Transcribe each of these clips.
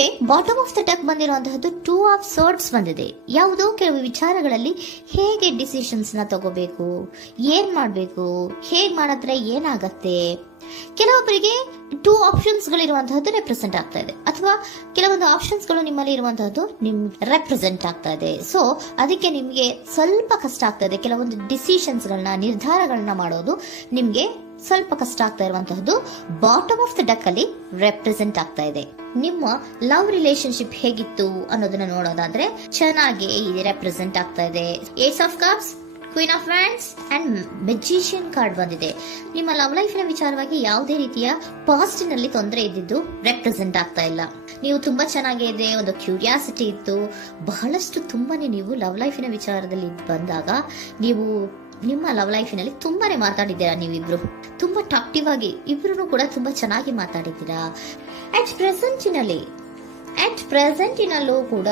ನಿಮಗೆ bottom of the deck ಬಂದಿರುವಂತಹದ್ದು 2 of swords ಬಂದಿದೆ. ಯಾವುದೋ ಕೆಲವು ವಿಚಾರಗಳಲ್ಲಿ ಹೇಗೆ ಡಿಸಿಷನ್ಸ್ ನ ತಗೋಬೇಕು, ಏನ್ ಮಾಡ್ಬೇಕು, ಹೇಗ್ ಮಾಡಿದ್ರೆ ಏನಾಗತ್ತೆ. ಕೆಲವೊಬ್ಬರಿಗೆ 2 ಆಪ್ಷನ್ಸ್ ಗಳಿರುವಂತಹದ್ದು ರೆಪ್ರೆಸೆಂಟ್ ಆಗ್ತಾ ಇದೆ, ಅಥವಾ ಕೆಲವೊಂದು ಆಪ್ಷನ್ಸ್ ಗಳು ನಿಮ್ಮಲ್ಲಿ ಇರುವಂತಹದ್ದು ರೆಪ್ರೆಸೆಂಟ್ ಆಗ್ತಾ ಇದೆ. ಸೊ ಅದಕ್ಕೆ ನಿಮ್ಗೆ ಸ್ವಲ್ಪ ಕಷ್ಟ ಆಗ್ತಾ ಇದೆ. ಕೆಲವೊಂದು ಡಿಸಿಷನ್ಸ್ ಗಳನ್ನ, ನಿರ್ಧಾರಗಳನ್ನ ಮಾಡೋದು ನಿಮ್ಗೆ ಸ್ವಲ್ಪ ಕಷ್ಟ ಆಗ್ತಾ ಇರುವಂತಹದ್ದು ಬಾಟಮ್ ಆಫ್ ದ ಡೆಕ್ ಅಲ್ಲಿ ರೆಪ್ರೆಸೆಂಟ್ ಆಗ್ತಾ ಇದೆ. ನಿಮ್ಮ ಲವ್ ರಿಲೇಶನ್ಶಿಪ್ ಹೇಗಿತ್ತು ಅನ್ನೋದನ್ನ ನೋಡೋದಾದ್ರೆ ಚೆನ್ನಾಗಿ ರೆಪ್ರೆಸೆಂಟ್ ಆಗ್ತಾ ಇದೆ. Ace of cups, queen of wands and magician card ಬಂದಿದೆ. ನಿಮ್ಮ ಲವ್ ಲೈಫ್ ನ ವಿಚಾರವಾಗಿ ಯಾವುದೇ ರೀತಿಯ ಪಾಸ್ಟ್ ನಲ್ಲಿ ತೊಂದರೆ ಇದ್ದಿದ್ದು ರೆಪ್ರೆಸೆಂಟ್ ಆಗ್ತಾ ಇಲ್ಲ. ನೀವು ತುಂಬಾ ಚೆನ್ನಾಗಿದೆ, ಒಂದು ಕ್ಯೂರಿಯಾಸಿಟಿ ಇತ್ತು, ಬಹಳಷ್ಟು ತುಂಬಾನೇ ನೀವು ಲವ್ ಲೈಫಿನ ವಿಚಾರದಲ್ಲಿ ಬಂದಾಗ ನೀವು ನಿಮ್ಮ ಲವ್ ಲೈಫಿನಲ್ಲಿ ತುಂಬಾನೇ ಮಾತಾಡಿದ್ದೀರಾ. ನೀವಿಬ್ರು ತುಂಬಾ ಟಾಕ್ಟಿವ್ ಆಗಿ ಇಬ್ರು ಕೂಡ ತುಂಬಾ ಚೆನ್ನಾಗಿ ಮಾತಾಡಿದ್ದೀರಾ. ಅಟ್ ಪ್ರೆಸೆಂಟಿನಲ್ಲೂ ಕೂಡ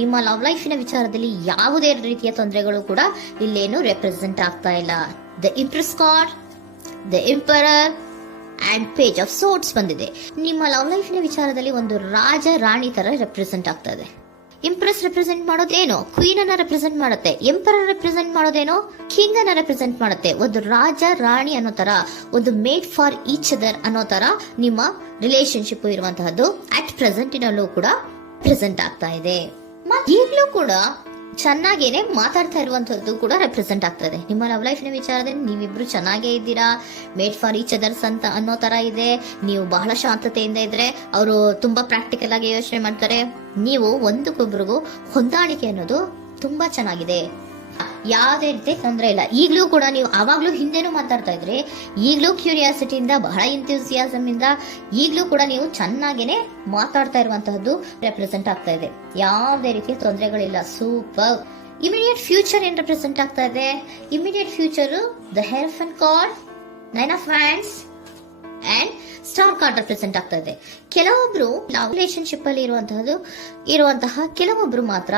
ನಿಮ್ಮ ಲವ್ ಲೈಫಿನ ವಿಚಾರದಲ್ಲಿ ಯಾವುದೇ ರೀತಿಯ ತೊಂದರೆಗಳು ಕೂಡ ಇಲ್ಲೇನು ರೆಪ್ರೆಸೆಂಟ್ ಆಗ್ತಾ ಇಲ್ಲ. The empress card, the emperor and page of swords ಬಂದಿದೆ. ನಿಮ್ಮ ಲವ್ ಲೈಫಿನ ವಿಚಾರದಲ್ಲಿ ಒಂದು ರಾಜ ರಾಣಿ ತರ ರೆಪ್ರೆಸೆಂಟ್ ಆಗ್ತಾ ಇದೆ. ಇಂಪ್ರೆಸ್ ರೆಪ್ರೆಸೆಂಟ್ ಮಾಡೋದೇನೋ ಕ್ವೀನ್ ಅನ್ನ ರೆಪ್ರೆಸೆಂಟ್ ಮಾಡುತ್ತೆ, ಎಂಪರರ್ ರೆಪ್ರೆಸೆಂಟ್ ಮಾಡೋದೇನೋ ಕಿಂಗ್ ಅನ್ನ ರೆಪ್ರೆಸೆಂಟ್ ಮಾಡುತ್ತೆ. ಒಂದು ರಾಜ ರಾಣಿ ಅನ್ನೋ ತರ, ಒಂದು ಮೇಡ್ ಫಾರ್ ಈಚ್ ಅದರ್ ಅನ್ನೋ ತರ ನಿಮ್ಮ ರಿಲೇಶನ್ಶಿಪ್ ಇರುವಂತಹದ್ದು ಅಟ್ ಪ್ರೆಸೆಂಟಿನಲ್ಲೂ ಕೂಡ ಪ್ರೆಸೆಂಟ್ ಆಗ್ತಾ ಇದೆ. ಈಗಲೂ ಕೂಡ ಚೆನ್ನಾಗೇನೆ ಮಾತಾಡ್ತಾ ಇರುವಂತದ್ದು ಕೂಡ ರೆಪ್ರೆಸೆಂಟ್ ಆಗ್ತಾ ಇದೆ. ನಿಮ್ಮ ಲವ್ ಲೈಫ್ ನ ವಿಚಾರದಲ್ಲಿ ನೀವಿಬ್ರು ಚೆನ್ನಾಗೇ ಇದ್ದೀರಾ, ಮೇಡ್ ಫಾರ್ ಈಚ್ ಅದರ್ಸ್ ಅಂತ ಅನ್ನೋ ತರ ಇದೆ. ನೀವು ಬಹಳ ಶಾಂತತೆಯಿಂದ ಇದ್ರೆ ಅವರು ತುಂಬಾ ಪ್ರಾಕ್ಟಿಕಲ್ ಆಗಿ ಯೋಚನೆ ಮಾಡ್ತಾರೆ. ನೀವು ಒಂದಕ್ಕೊಬ್ರಿಗೂ ಹೊಂದಾಣಿಕೆ ಅನ್ನೋದು ತುಂಬಾ ಚೆನ್ನಾಗಿದೆ, ಯಾವುದೇ ರೀತಿ ತೊಂದರೆ ಇಲ್ಲ. ಈಗಲೂ ಕೂಡ ನೀವು ಅವಾಗ್ಲೂ ಹಿಂದೆನೂ ಮಾತಾಡ್ತಾ ಇದ್ರಿ, ಈಗಲೂ ಕ್ಯೂರಿಯಾಸಿಟಿಯಿಂದ, ಬಹಳ ಇಂಥ್ಯೂಸಿಯಾಸಮ್ ಇಂದ ಈಗಲೂ ಕೂಡ ನೀವು ಚೆನ್ನಾಗೇನೆ ಮಾತಾಡ್ತಾ ಇರುವಂತಹದ್ದು ರೆಪ್ರೆಸೆಂಟ್ ಆಗ್ತಾ ಇದೆ. ಯಾವುದೇ ರೀತಿಯ ತೊಂದರೆಗಳಿಲ್ಲ, ಸೂಪರ್. ಇಮಿಡಿಯೇಟ್ ಫ್ಯೂಚರ್ ಏನ್ ರೆಪ್ರೆಸೆಂಟ್ ಆಗ್ತಾ ಇದೆ? Immediate future the hierophant card, 9 of wands and star card represent ಆಗ್ತಾ ಇದೆ. ಕೆಲವೊಬ್ರು ಲವ್ ರಿಲೇಶನ್ಶಿಪ್ ಅಲ್ಲಿ ಇರುವಂತಹ ಕೆಲವೊಬ್ರು ಮಾತ್ರ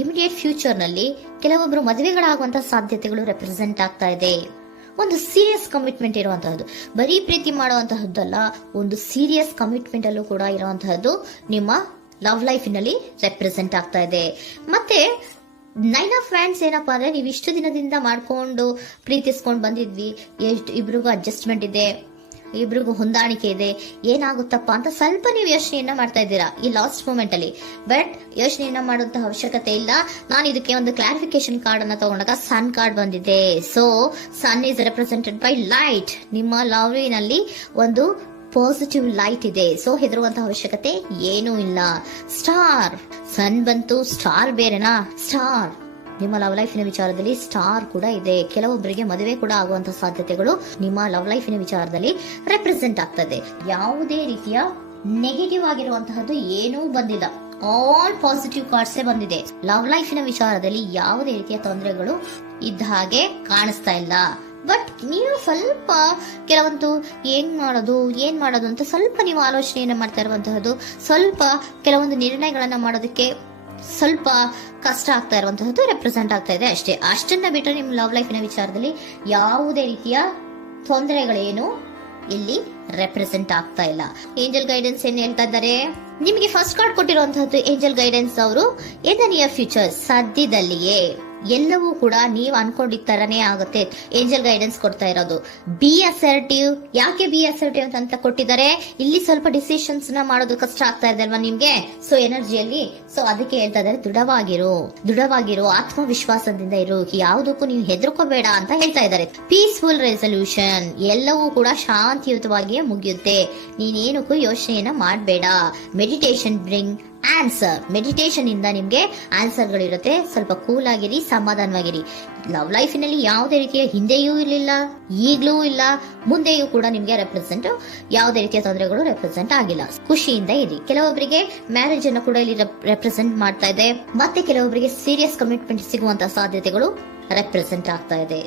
ಇಮಿಡಿಯೇಟ್ ಫ್ಯೂಚರ್ ನಲ್ಲಿ ಕೆಲವೊಬ್ರು ಮದುವೆಗಳಾಗುವಂತಹ ಸಾಧ್ಯತೆಗಳು ರೆಪ್ರೆಸೆಂಟ್ ಆಗ್ತಾ ಇದೆ. ಒಂದು ಸೀರಿಯಸ್ ಕಮಿಟ್ಮೆಂಟ್ ಇರುವಂತಹದ್ದು, ಬರೀ ಪ್ರೀತಿ ಮಾಡುವಂತಹದ್ದಲ್ಲ, ಒಂದು ಸೀರಿಯಸ್ ಕಮಿಟ್ಮೆಂಟ್ ಅಲ್ಲೂ ಕೂಡ ಇರುವಂತಹದ್ದು ನಿಮ್ಮ ಲವ್ ಲೈಫಿನಲ್ಲಿ ರೆಪ್ರೆಸೆಂಟ್ ಆಗ್ತಾ ಇದೆ. ಮತ್ತೆ 9 ಆಫ್ ವ್ಯಾಂಡ್ಸ್ ಏನಪ್ಪಾ ಅಂದ್ರೆ, ನೀವು ಇಷ್ಟು ದಿನದಿಂದ ಮಾಡ್ಕೊಂಡು ಪ್ರೀತಿಸ್ಕೊಂಡು ಬಂದಿದ್ವಿ, ಇಬ್ರಿಗೂ ಅಡ್ಜಸ್ಟ್ಮೆಂಟ್ ಇದೆ, ಇಬ್ರಿಗೂ ಹೊಂದಾಣಿಕೆ ಇದೆ, ಏನಾಗುತ್ತಪ್ಪ ಅಂತ ಸ್ವಲ್ಪ ನೀವು ಯೋಚನೆಯನ್ನ ಮಾಡ್ತಾ ಇದ್ದೀರಾ ಈ ಲಾಸ್ಟ್ ಮೂಮೆಂಟ್ ಅಲ್ಲಿ. ಬಟ್ ಯೋಚನೆಯನ್ನ ಮಾಡುವಂತಹ ಅವಶ್ಯಕತೆ ಇಲ್ಲ. ನಾನು ಇದಕ್ಕೆ ಒಂದು ಕ್ಲಾರಿಫಿಕೇಶನ್ ಕಾರ್ಡ್ ಅನ್ನ ತಗೊಂಡಾಗ ಸನ್ ಕಾರ್ಡ್ ಬಂದಿದೆ. So sun is represented by light. ನಿಮ್ಮ ಲವ್ನಲ್ಲಿ ಒಂದು ಪಾಸಿಟಿವ್ ಲೈಟ್ ಇದೆ. ಸೊ ಹೆದರುವಂತಹ ಅವಶ್ಯಕತೆ ಏನೂ ಇಲ್ಲ. ಸ್ಟಾರ್, ಸನ್ ಬಂತು, ಸ್ಟಾರ್ ಬೇರೆನಾ? ಸ್ಟಾರ್ ನಿಮ್ಮ ಲವ್ ಲೈಫಿನ ವಿಚಾರದಲ್ಲಿ ಸ್ಟಾರ್ ಕೂಡ ಇದೆ. ಕೆಲವೊಬ್ಬರಿಗೆ ಮದುವೆ ಕೂಡ ಆಗುವಂತಹ ಸಾಧ್ಯತೆಗಳು ನಿಮ್ಮ ಲವ್ ಲೈಫಿನ ವಿಚಾರದಲ್ಲಿ ರೆಪ್ರೆಸೆಂಟ್ ಆಗ್ತದೆ. ಯಾವುದೇ ರೀತಿಯ ನೆಗೆಟಿವ್ ಆಗಿರುವಂತಹದ್ದು ಏನೂ ಬಂದಿಲ್ಲ, ಆಲ್ ಪಾಸಿಟಿವ್ ಕಾರ್ಡ್ಸ್ ಬಂದಿದೆ. ಲವ್ ಲೈಫಿನ ವಿಚಾರದಲ್ಲಿ ಯಾವುದೇ ರೀತಿಯ ತೊಂದರೆಗಳು ಇದ್ದ ಹಾಗೆ ಕಾಣಿಸ್ತಾ ಇಲ್ಲ. ಬಟ್ ನೀವು ಸ್ವಲ್ಪ ಕೆಲವೊಂದು ಏನ್ ಮಾಡೋದು ಅಂತ ಸ್ವಲ್ಪ ನೀವು ಆಲೋಚನೆಯನ್ನ ಮಾಡ್ತಾ ಇರುವಂತಹದ್ದು, ಸ್ವಲ್ಪ ಕೆಲವೊಂದು ನಿರ್ಣಯಗಳನ್ನ ಮಾಡೋದಕ್ಕೆ ಸ್ವಲ್ಪ ಕಷ್ಟ ಆಗ್ತಾ ಇರುವಂತಹದ್ದು ರೆಪ್ರೆಸೆಂಟ್ ಆಗ್ತಾ ಇದೆ ಅಷ್ಟೇ. ಅಷ್ಟನ್ನ ಬಿಟ್ಟರೆ ನಿಮ್ಮ ಲವ್ ಲೈಫಿನ ವಿಚಾರದಲ್ಲಿ ಯಾವುದೇ ರೀತಿಯ ತೊಂದರೆಗಳೇನು ಇಲ್ಲಿ ರೆಪ್ರೆಸೆಂಟ್ ಆಗ್ತಾ ಇಲ್ಲ. ಏಂಜಲ್ ಗೈಡೆನ್ಸ್ ಏನ್ ಹೇಳ್ತಾ ಇದ್ದಾರೆ? ನಿಮಗೆ ಫಸ್ಟ್ ಕಾರ್ಡ್ ಕೊಟ್ಟಿರುವಂತಹದ್ದು ಏಂಜಲ್ ಗೈಡೆನ್ಸ್ ಅವರು ಇನ್ ದ ನಿಯರ್ ಫ್ಯೂಚರ್, ಸದ್ಯದಲ್ಲಿಯೇ ಎಲ್ಲವೂ ಕೂಡ ನೀವು ಅನ್ಕೊಂಡಿದ್ದ ತರನೇ ಆಗುತ್ತೆ. ಏಂಜಲ್ ಗೈಡೆನ್ಸ್ ಕೊಡ್ತಾ ಇರೋದು ಬಿ ಅಸರ್ಟಿವ್. ಯಾಕೆ ಬಿ ಅಸರ್ಟಿವ್ ಅಂತ ಕೊಟ್ಟಿದ್ದಾರೆ? ಇಲ್ಲಿ ಸ್ವಲ್ಪ ಡಿಸಿಷನ್ಸ್ ನ ಮಾಡೋದು ಕಷ್ಟ ಆಗ್ತಾ ಇದೆ ಅಲ್ವಾ ನಿಮ್ಗೆ, ಸೊ ಎನರ್ಜಿಯಲ್ಲಿ. ಸೊ ಅದಕ್ಕೆ ಹೇಳ್ತಾ ಇದ್ದಾರೆ ದೃಢವಾಗಿರು, ಆತ್ಮವಿಶ್ವಾಸದಿಂದ ಇರು, ಯಾವುದಕ್ಕೂ ನೀವು ಹೆದರ್ಕೋಬೇಡ ಅಂತ ಹೇಳ್ತಾ ಇದ್ದಾರೆ. ಪೀಸ್ಫುಲ್ ರೆಸಲ್ಯೂಷನ್, ಎಲ್ಲವೂ ಕೂಡ ಶಾಂತಿಯುತವಾಗಿಯೇ ಮುಗಿಯುತ್ತೆ, ನೀನೇನಕ್ಕೂ ಯೋಚನೆಯನ್ನ ಮಾಡಬೇಡ. ಮೆಡಿಟೇಷನ್ ಬ್ರಿಂಗ್ ಆನ್ಸರ್, ಮೆಡಿಟೇಷನ್ ಇಂದ ನಿಮ್ಗೆ ಆನ್ಸರ್ ಗಳಿರುತ್ತೆ. ಸ್ವಲ್ಪ ಕೂಲ್ ಆಗಿರಿ, ಸಮಾಧಾನವಾಗಿರಿ. ಲವ್ ಲೈಫಿನಲ್ಲಿ ಯಾವುದೇ ರೀತಿಯ ಹಿಂದೆಯೂ ಇರಲಿಲ್ಲ, ಈಗಲೂ ಇಲ್ಲ, ಮುಂದೆಯೂ ಕೂಡ ನಿಮ್ಗೆ ಯಾವುದೇ ರೀತಿಯ ತೊಂದರೆಗಳು ರೆಪ್ರೆಸೆಂಟ್ ಆಗಿಲ್ಲ. ಖುಷಿಯಿಂದ ಇರಿ. ಕೆಲವೊಬ್ಬರಿಗೆ ಮ್ಯಾರೇಜ್ ಅನ್ನು ಕೂಡ ಇಲ್ಲಿ ರೆಪ್ರೆಸೆಂಟ್ ಮಾಡ್ತಾ ಇದೆ. ಮತ್ತೆ ಕೆಲವೊಬ್ಬರಿಗೆ ಸೀರಿಯಸ್ ಕಮಿಟ್ಮೆಂಟ್ ಸಿಗುವಂತಹ ಸಾಧ್ಯತೆಗಳು ರೆಪ್ರೆಸೆಂಟ್ ಆಗ್ತಾ ಇದೆ.